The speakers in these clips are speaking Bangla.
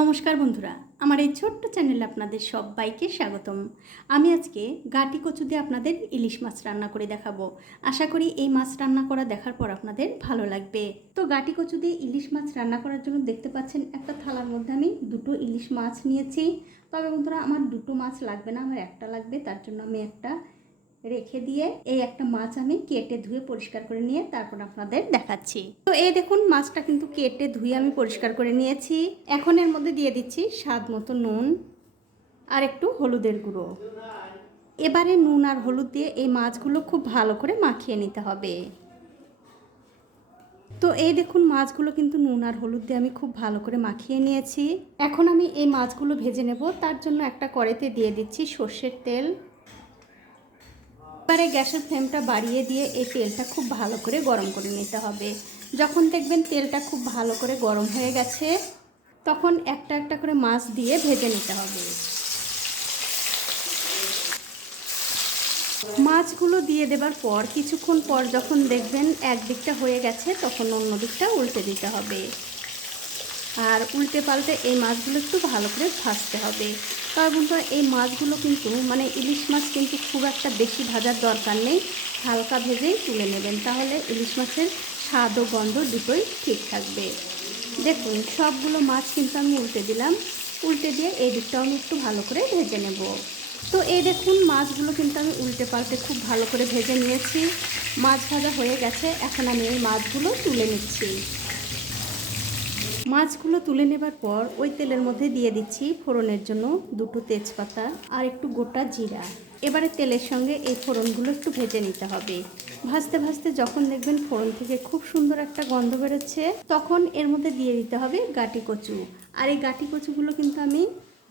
নমস্কার বন্ধুরা, আমার এই ছোট্ট চ্যানেলে আপনাদের সবাইকে স্বাগতম। আমি আজকে গাটি কচু দিয়ে আপনাদের ইলিশ মাছ রান্না করে দেখাবো। আশা করি এই মাছ রান্না করা দেখার পর আপনাদের ভালো লাগবে। তো গাটি কচু দিয়ে ইলিশ মাছ রান্না করার জন্য দেখতে পাচ্ছেন একটা থালার মধ্যে আমি দুটো ইলিশ মাছ নিয়েছি। তবে বন্ধুরা আমার দুটো মাছ লাগবে না, আমার একটা লাগবে, তার জন্য আমি একটা রেখে দিয়ে এই একটা মাছ আমি কেটে ধুয়ে পরিষ্কার করে নিয়ে তারপর আপনাদের দেখাচ্ছি। তো এই দেখুন মাছটা কিন্তু কেটে ধুয়ে আমি পরিষ্কার করে নিয়েছি। এখন এর মধ্যে দিয়ে দিচ্ছি স্বাদ মতো নুন আর একটু হলুদের গুঁড়ো। এবারে নুন আর হলুদ দিয়ে এই মাছগুলো খুব ভালো করে মাখিয়ে নিতে হবে। তো এই দেখুন মাছগুলো কিন্তু নুন আর হলুদ দিয়ে আমি খুব ভালো করে মাখিয়ে নিয়েছি। এখন আমি এই মাছগুলো ভেজে নেব। তার জন্য একটা কড়াইতে দিয়ে দিচ্ছি সর্ষের তেল। এবারে গ্যাসের ফ্লেমটা বাড়িয়ে দিয়ে এই তেলটা খুব ভালো করে গরম করে নিতে হবে। যখন দেখবেন তেলটা খুব ভালো করে গরম হয়ে গেছে তখন একটা একটা করে মাছ দিয়ে ভেজে নিতে হবে। মাছগুলো দিয়ে দেবার পর কিছুক্ষণ পর যখন দেখবেন একদিকটা হয়ে গেছে তখন অন্য দিকটা উল্টে দিতে হবে। আর উল্টে পাল্টে এই মাছগুলো একটু ভালো করে ভাজতে হবে। তবে বন্ধুরা এই মাছগুলো কিন্তু ইলিশ মাছ কিন্তু খুব একটা বেশি ভাজার দরকার নেই, হালকা ভেজেই তুলে নেবেন, তাহলে ইলিশ মাছের স্বাদ ও গন্ধ দুটোই ঠিক থাকবে। দেখুন সবগুলো মাছ কিন্তু আমি উল্টে দিলাম। উল্টে দিয়ে এই দিকটাও আমি একটু ভালো করে ভেজে নেব। তো এই দেখুন মাছগুলো কিন্তু আমি উল্টে পাল্টে খুব ভালো করে ভেজে নিয়েছি। মাছ ভাজা হয়ে গেছে, এখন আমি এই মাছগুলো তুলে নিচ্ছি। মাছগুলো তুলে নেবার পর ওই তেলের মধ্যে দিয়ে দিচ্ছি ফোড়নের জন্য দুটো তেজপাতা আর একটু গোটা জিরা। এবারে তেলের সঙ্গে এই ফোড়নগুলো একটু ভেজে নিতে হবে। ভাজতে ভাজতে যখন দেখবেন ফোড়ন থেকে খুব সুন্দর একটা গন্ধ বেরোচ্ছে তখন এর মধ্যে দিয়ে দিতে হবে গাটি কচু। আর এই গাটি কচুগুলো কিন্তু আমি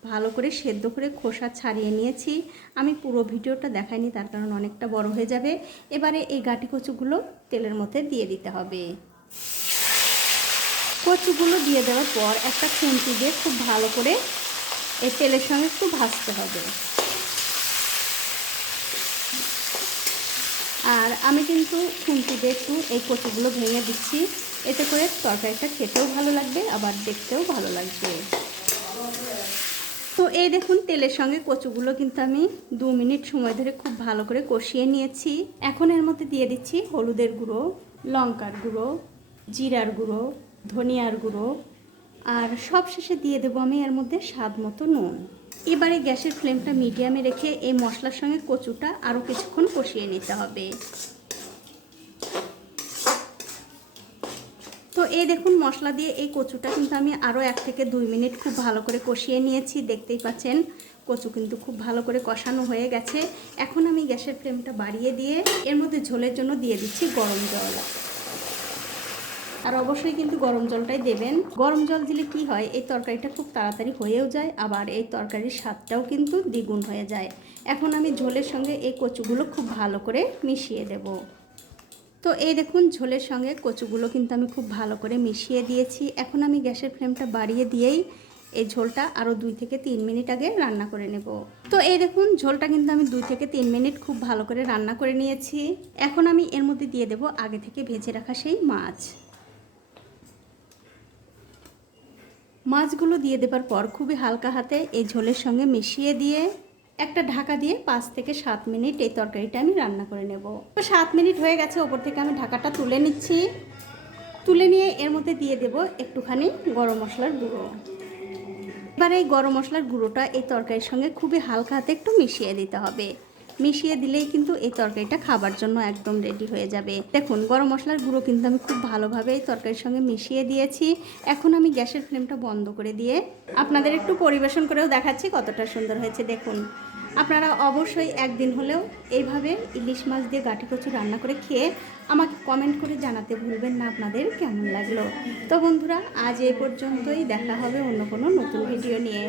ভালো করে সেদ্ধ করে খোসা ছাড়িয়ে নিয়েছি। আমি পুরো ভিডিওটা দেখাইনি, তার কারণ অনেকটা বড় হয়ে যাবে। এবারে এই গাটি কচুগুলো তেলের মধ্যে দিয়ে দিতে হবে। কচুগুলো দিয়ে দেওয়ার পর একটা খুন্তি দিয়ে খুব ভালো করে এই তেলের সঙ্গে একটু ভাজতে হবে। আর আমি কিন্তু খুন্তি দিয়ে একটু এই কচুগুলো ভেঙে দিচ্ছি, এতে করে তরকারিটা খেতেও ভালো লাগবে আবার দেখতেও ভালো লাগবে। তো এই দেখুন তেলের সঙ্গে কচুগুলো কিন্তু আমি 2 মিনিট সময় ধরে খুব ভালো করে কষিয়ে নিয়েছি। এখন এর মধ্যে দিয়ে দিচ্ছি হলুদের গুঁড়ো, লঙ্কার গুঁড়ো, জিরার গুঁড়ো, ধনিয়ার গুঁড়ো আর সবশেষে দিয়ে দেবো আমি এর মধ্যে স্বাদ মতো নুন। এবারে গ্যাসের ফ্লেমটা মিডিয়ামে রেখে এই মশলার সঙ্গে কচুটা আরও কিছুক্ষণ কষিয়ে নিতে হবে। তো এই দেখুন মশলা দিয়ে এই কচুটা কিন্তু আমি আরও 1 থেকে 2 মিনিট খুব ভালো করে কষিয়ে নিয়েছি। দেখতেই পাচ্ছেন কচু কিন্তু খুব ভালো করে কষানো হয়ে গেছে। এখন আমি গ্যাসের ফ্লেমটা বাড়িয়ে দিয়ে এর মধ্যে ঝোলের জন্য দিয়ে দিচ্ছি গরম জল। আর অবশ্যই কিন্তু গরম জলটাই দেবেন। গরম জল দিলে কি হয়, এই তরকারিটা খুব তাড়াতাড়ি হয়েও যায়, আবার এই তরকারির স্বাদটাও কিন্তু দ্বিগুণ হয়ে যায়। এখন আমি ঝোলের সঙ্গে এই কচুগুলো খুব ভালো করে মিশিয়ে দেব। তো এই দেখুন ঝোলের সঙ্গে কচুগুলো কিন্তু আমি খুব ভালো করে মিশিয়ে দিয়েছি। এখন আমি গ্যাসের ফ্লেমটা বাড়িয়ে দিয়েই এই ঝোলটা আরও 2 থেকে 3 মিনিট আগে রান্না করে নেব। তো এই দেখুন ঝোলটা কিন্তু আমি 2 থেকে 3 মিনিট খুব ভালো করে রান্না করে নিয়েছি। এখন আমি এর মধ্যে দিয়ে দেব আগে থেকে ভেজে রাখা সেই মাছ। মাছগুলো দিয়ে দেবার পর খুবই হালকা হাতে এই ঝোলের সঙ্গে মিশিয়ে দিয়ে একটা ঢাকা দিয়ে 5 থেকে 7 মিনিট এই তরকারিটা আমি রান্না করে নেব। তো 7 মিনিট হয়ে গেছে, ওপর থেকে আমি ঢাকাটা তুলে নিচ্ছি। তুলে নিয়ে এর মধ্যে দিয়ে দেব একটুখানি গরম মশলার গুঁড়ো। এবার এই গরম মশলার গুঁড়োটা এই তরকারির সঙ্গে খুবই হালকা হাতে একটু মিশিয়ে দিতে হবে। মিশিয়ে দিলেই কিন্তু এই তরকারিটা খাবার জন্য একদম রেডি হয়ে যাবে। দেখুন গরম মশলার গুঁড়ো কিন্তু আমি খুব ভালোভাবে এই তরকারির সঙ্গে মিশিয়ে দিয়েছি। এখন আমি গ্যাসের ফ্লেমটা বন্ধ করে দিয়ে আপনাদের একটু পরিবেশন করেও দেখাচ্ছি কতটা সুন্দর হয়েছে। দেখুন আপনারা অবশ্যই একদিন হলেও এইভাবে ইলিশ মাছ দিয়ে গাটি কচু রান্না করে খেয়ে আমাকে কমেন্ট করে জানাতে ভুলবেন না আপনাদের কেমন লাগলো। তো বন্ধুরা আজ এই পর্যন্তই, দেখা হবে অন্য কোনো নতুন ভিডিও নিয়ে।